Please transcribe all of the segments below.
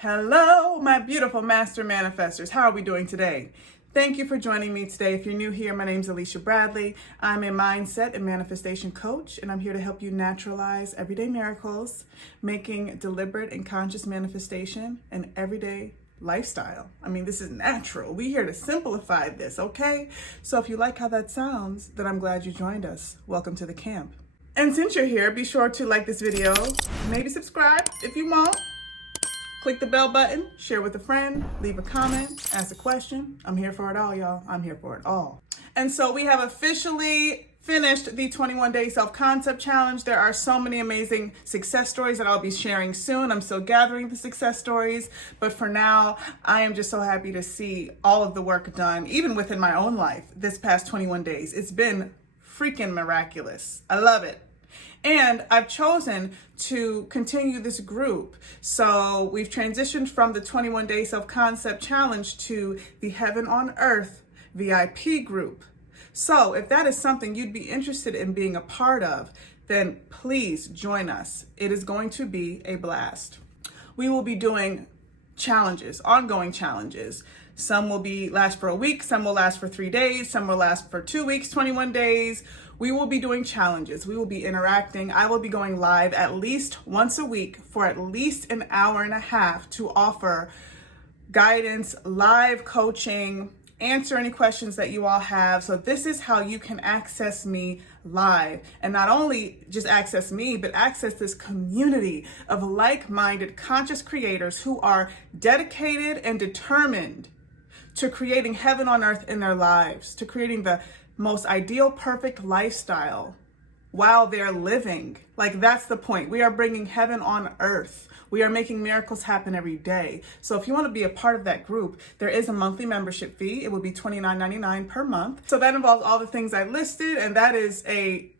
Hello, my beautiful master manifestors. How are we doing today? Thank you for joining me today. If you're new here, my name's Alisha Bradley. I'm a mindset and manifestation coach, and I'm here to help you naturalize everyday miracles, making deliberate and conscious manifestation an everyday lifestyle. I mean, this is natural. We're here to simplify this, okay? So if you like how that sounds, then I'm glad you joined us. Welcome to the camp. And since you're here, be sure to like this video, maybe subscribe if you want. Click the bell button, share with a friend, leave a comment, ask a question. I'm here for it all, y'all. I'm here for it all. And so we have officially finished the 21-day self-concept challenge. There are so many amazing success stories that I'll be sharing soon. I'm still gathering the success stories, but for now, I am just so happy to see all of the work done, even within my own life, this past 21 days. It's been freaking miraculous. I love it. And I've chosen to continue this group. So we've transitioned from the 21-day self-concept challenge to the Heaven on Earth VIP group. So if that is something you'd be interested in being a part of, then please join us. It is going to be a blast. We will be doing challenges, ongoing challenges. Some will last for a week, some will last for 3 days, some will last for 2 weeks, 21 days. We will be doing challenges. We will be interacting. I will be going live at least once a week for at least an hour and a half to offer guidance, live coaching, answer any questions that you all have. So this is how you can access me live, and not only just access me, but access this community of like-minded conscious creators who are dedicated and determined to creating heaven on earth in their lives, to creating the most ideal, perfect lifestyle while they're living. Like, that's the point. We are bringing heaven on earth. We are making miracles happen every day. So if you want to be a part of that group, there is a monthly membership fee. It will be $29.99 per month. So that involves all the things I listed, and that is a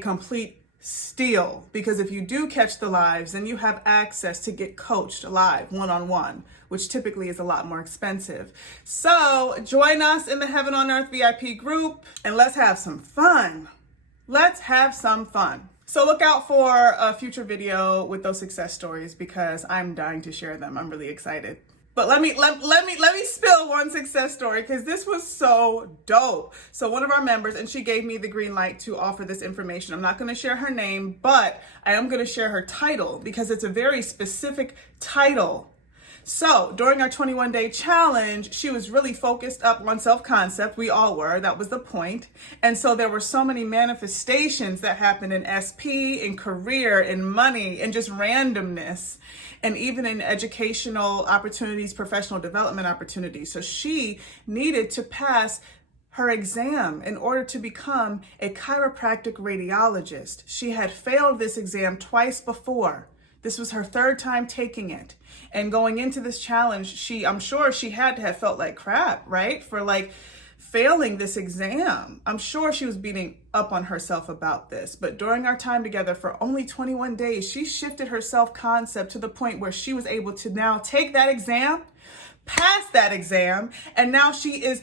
complete steal, because if you do catch the lives, then you have access to get coached live one-on-one, which typically is a lot more expensive. So join us in the Heaven on Earth VIP group and let's have some fun. Let's have some fun. So look out for a future video with those success stories, because I'm dying to share them. I'm really excited. But let me spill one success story, because this was so dope. So one of our members, and she gave me the green light to offer this information. I'm not going to share her name, but I am going to share her title, because it's a very specific title. So during our 21-day challenge, she was really focused up on self-concept. We all were. That was the point. And so there were so many manifestations that happened in SP, in career, in money, and just randomness, and even in educational opportunities, professional development opportunities. So she needed to pass her exam in order to become a chiropractic radiologist. She had failed this exam twice before. This was her third time taking it. And going into this challenge, I'm sure she had to have felt like crap, right? For like failing this exam. I'm sure she was beating up on herself about this. But during our time together for only 21 days, she shifted her self-concept to the point where she was able to now take that exam, pass that exam, and now she is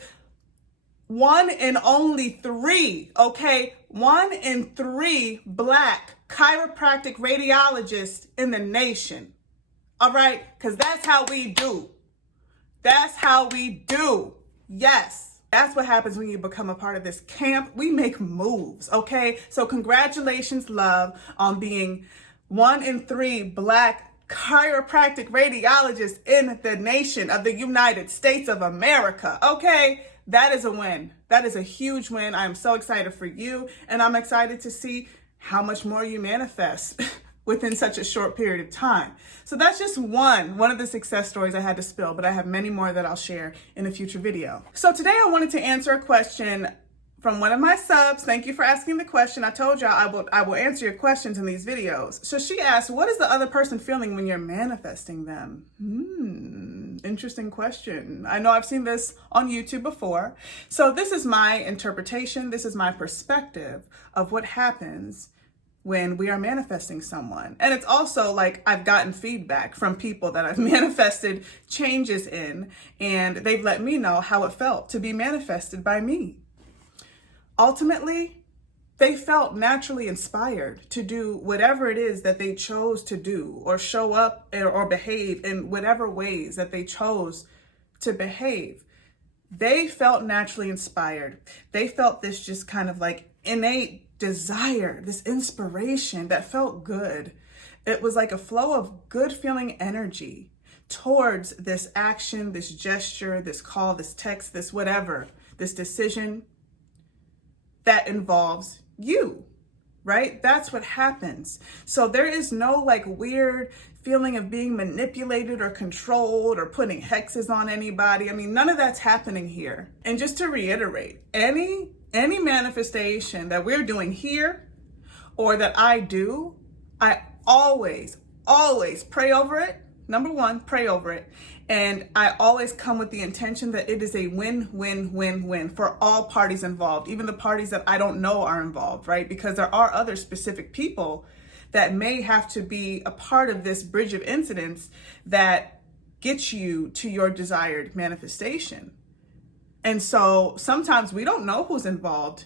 one in only 3, okay? 1 in 3 Black chiropractic radiologists in the nation. All right? Because that's how we do. That's how we do. Yes. That's what happens when you become a part of this camp. We make moves, okay? So congratulations, love, on being 1 in 3 Black chiropractic radiologists in the nation of the United States of America, okay? That is a win. That is a huge win. I'm so excited for you, and I'm excited to see how much more you manifest within such a short period of time. So that's just one of the success stories I had to spill, but I have many more that I'll share in a future video. So today I wanted to answer a question from one of my subs. Thank you for asking the question. I told y'all I will answer your questions in these videos. So she asked, what is the other person feeling when you're manifesting them? Interesting question. I know I've seen this on YouTube before. So this is my interpretation. This is my perspective of what happens when we are manifesting someone. And it's also like I've gotten feedback from people that I've manifested changes in, and they've let me know how it felt to be manifested by me. Ultimately, They felt naturally inspired to do whatever it is that they chose to do, or show up or behave in whatever ways that they chose to behave. They felt naturally inspired. They felt this just kind of like innate desire, this inspiration that felt good. It was like a flow of good feeling energy towards this action, this gesture, this call, this text, this whatever, this decision that involves you, right? That's what happens. So there is no like weird feeling of being manipulated or controlled or putting hexes on anybody. I mean, none of that's happening here. And just to reiterate, any manifestation that we're doing here or that I do, I always pray over it. Number one, pray over it. And I always come with the intention that it is a win-win-win-win for all parties involved, even the parties that I don't know are involved, right? Because there are other specific people that may have to be a part of this bridge of incidents that gets you to your desired manifestation. And so sometimes we don't know who's involved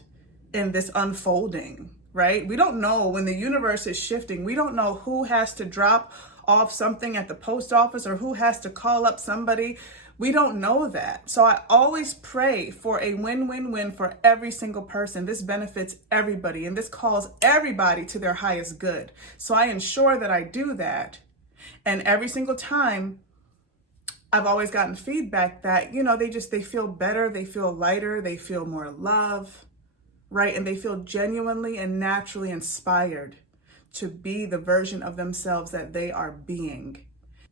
in this unfolding, right? We don't know when the universe is shifting. We don't know who has to drop off something at the post office or who has to call up somebody. We don't know that. So I always pray for a win-win-win for every single person. This benefits everybody and this calls everybody to their highest good. So I ensure that I do that. And every single time I've always gotten feedback that, they feel better, they feel lighter, they feel more love, right? And they feel genuinely and naturally inspired to be the version of themselves that they are being.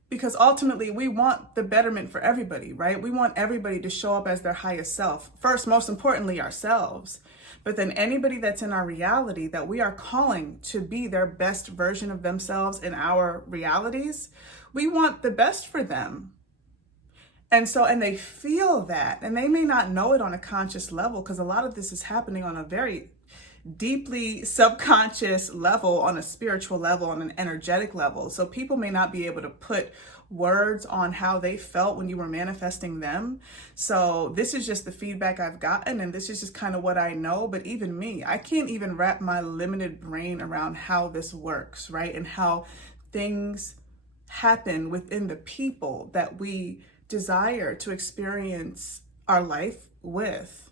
Because ultimately we want the betterment for everybody, right? We want everybody to show up as their highest self. First, most importantly, ourselves. But then anybody that's in our reality that we are calling to be their best version of themselves in our realities, we want the best for them. And they feel that, and they may not know it on a conscious level because a lot of this is happening on a very deeply subconscious level, on a spiritual level, on an energetic level. So people may not be able to put words on how they felt when you were manifesting them. So this is just the feedback I've gotten, and this is just kind of what I know. But even me, I can't even wrap my limited brain around how this works, right? And how things happen within the people that we desire to experience our life with.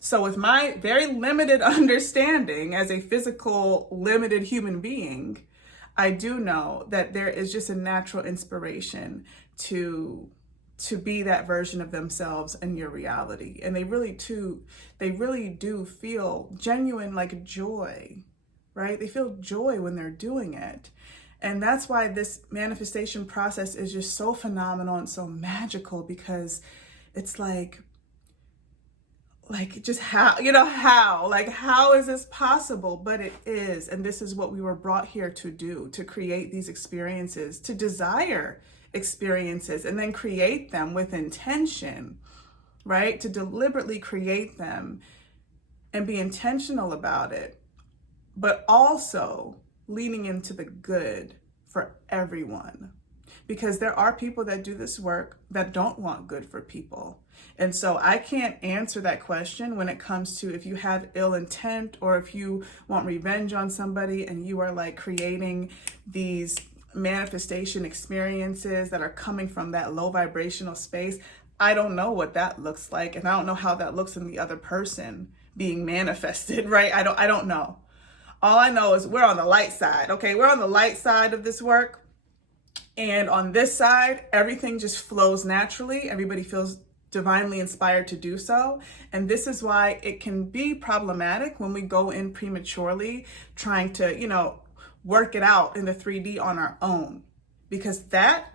So with my very limited understanding as a physical, limited human being, I do know that there is just a natural inspiration to be that version of themselves in your reality. And they really do feel genuine, like joy, right? They feel joy when they're doing it. And that's why this manifestation process is just so phenomenal and so magical, because it's like just how is this possible? But it is. And this is what we were brought here to do, to create these experiences, to desire experiences, and then create them with intention, right? To deliberately create them and be intentional about it, but also leaning into the good for everyone. Because there are people that do this work that don't want good for people. And so I can't answer that question when it comes to if you have ill intent or if you want revenge on somebody and you are like creating these manifestation experiences that are coming from that low vibrational space. I don't know what that looks like, and I don't know how that looks in the other person being manifested, right? I don't know. All I know is we're on the light side, okay? We're on the light side of this work. And on this side, everything just flows naturally. Everybody feels divinely inspired to do so. And this is why it can be problematic when we go in prematurely, trying to, work it out in the 3D on our own. Because that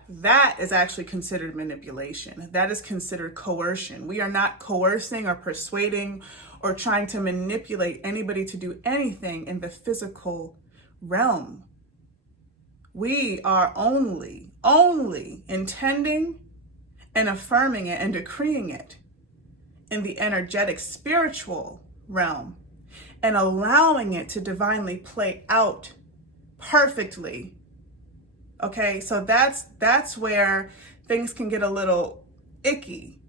is actually considered manipulation. That is considered coercion. We are not coercing or persuading or trying to manipulate anybody to do anything in the physical realm. We are only intending and affirming it and decreeing it in the energetic spiritual realm and allowing it to divinely play out perfectly. Okay, so that's where things can get a little icky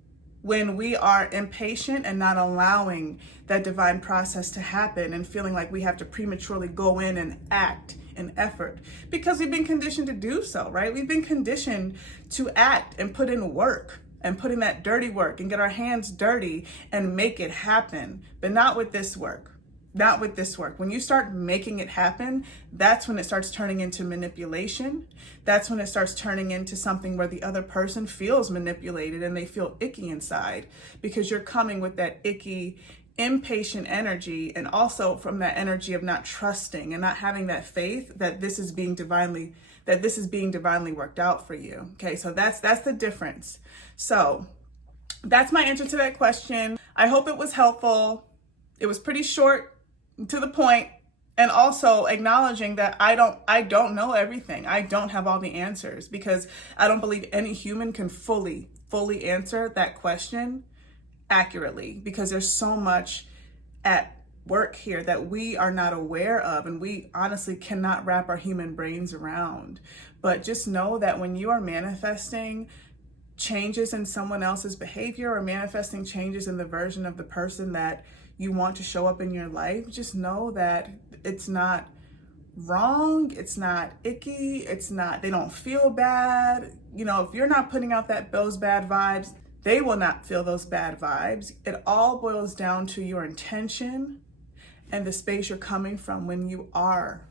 when we are impatient and not allowing that divine process to happen and feeling like we have to prematurely go in and act in effort because we've been conditioned to do so, right? We've been conditioned to act and put in work and put in that dirty work and get our hands dirty and make it happen, but not with this work. Not with this work. When you start making it happen, that's when it starts turning into manipulation. That's when it starts turning into something where the other person feels manipulated and they feel icky inside because you're coming with that icky, impatient energy, and also from that energy of not trusting and not having that faith that this is being divinely worked out for you. Okay, so that's the difference. So that's my answer to that question. I hope it was helpful. It was pretty short, to the point, and also acknowledging that I don't know everything. I don't have all the answers because I don't believe any human can fully answer that question accurately because there's so much at work here that we are not aware of and we honestly cannot wrap our human brains around. But just know that when you are manifesting changes in someone else's behavior or manifesting changes in the version of the person that you want to show up in your life, just know that it's not wrong, it's not icky, they don't feel bad. You know, if you're not putting out those bad vibes, they will not feel those bad vibes. It all boils down to your intention and the space you're coming from when you are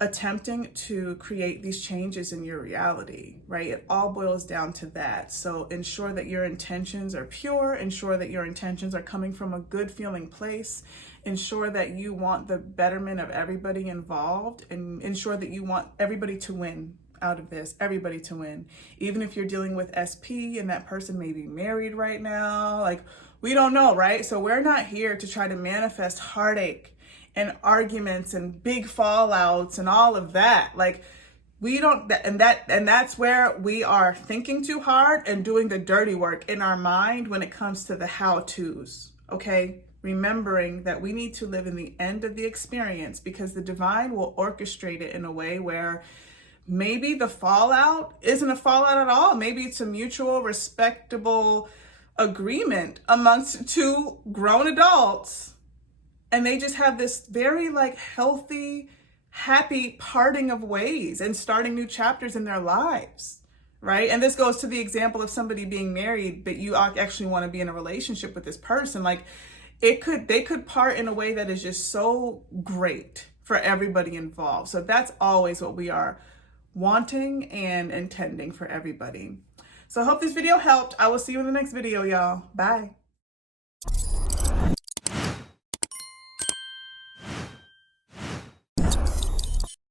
attempting to create these changes in your reality, right? It all boils down to that. So ensure that your intentions are pure, ensure that your intentions are coming from a good feeling place, ensure that you want the betterment of everybody involved, and ensure that you want everybody to win out of this, everybody to win. Even if you're dealing with SP and that person may be married right now, like we don't know, right? So we're not here to try to manifest heartache and arguments and big fallouts and all of that. Like we don't, and that's where we are thinking too hard and doing the dirty work in our mind when it comes to the how-tos, okay? Remembering that we need to live in the end of the experience because the divine will orchestrate it in a way where maybe the fallout isn't a fallout at all. Maybe it's a mutual, respectable agreement amongst two grown adults. And they just have this very healthy, happy parting of ways and starting new chapters in their lives, right? And this goes to the example of somebody being married, but you actually want to be in a relationship with this person. Like they could part in a way that is just so great for everybody involved. So that's always what we are wanting and intending for everybody. So I hope this video helped. I will see you in the next video, y'all. Bye.